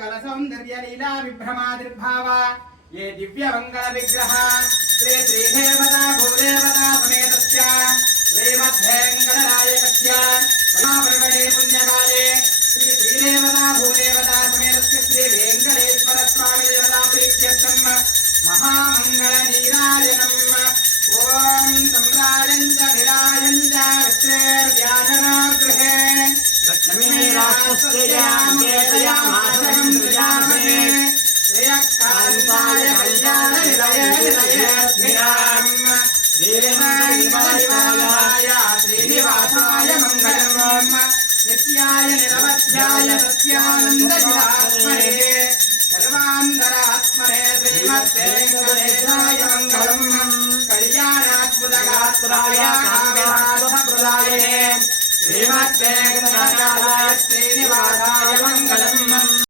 सकल सौंदर्य लीला विभ्रमादिर्भाव ये दिव्य मंगल विग्रह श्री श्रीदेवता भूदेवता समेतस्य श्रीमद्वेंकटनायकस्य महापर्वणे पुण्यकाले श्री श्रीदेवता भूदेवता समेतस्य श्री वेंकटेश्वर स्वामी देवता प्रीत्यर्थम महामंगल नीराजनम् ओम सम्राजं च विराजं च विश्वेर्व्याजनागृहे लक्ष्मी राष्ट्रस्यां केतयामासं सृजामहे श्रेयकान्ताय कल्याणनिलयेऽर्थिनाम् श्रीनिवासाय श्रीनिवासाय मङ्गलम् नित्याय निरवध्याय सत्यानन्दशिवात्मने सर्वान्तरात्मने श्रीमद्वेङ्कटेशाय मङ्गलम् कल्याणाद्भुतगात्राय काव्यार्थप्रदाय श्रीमद्वेङ्कटेशाय श्रीनिवासाय मङ्गलम्।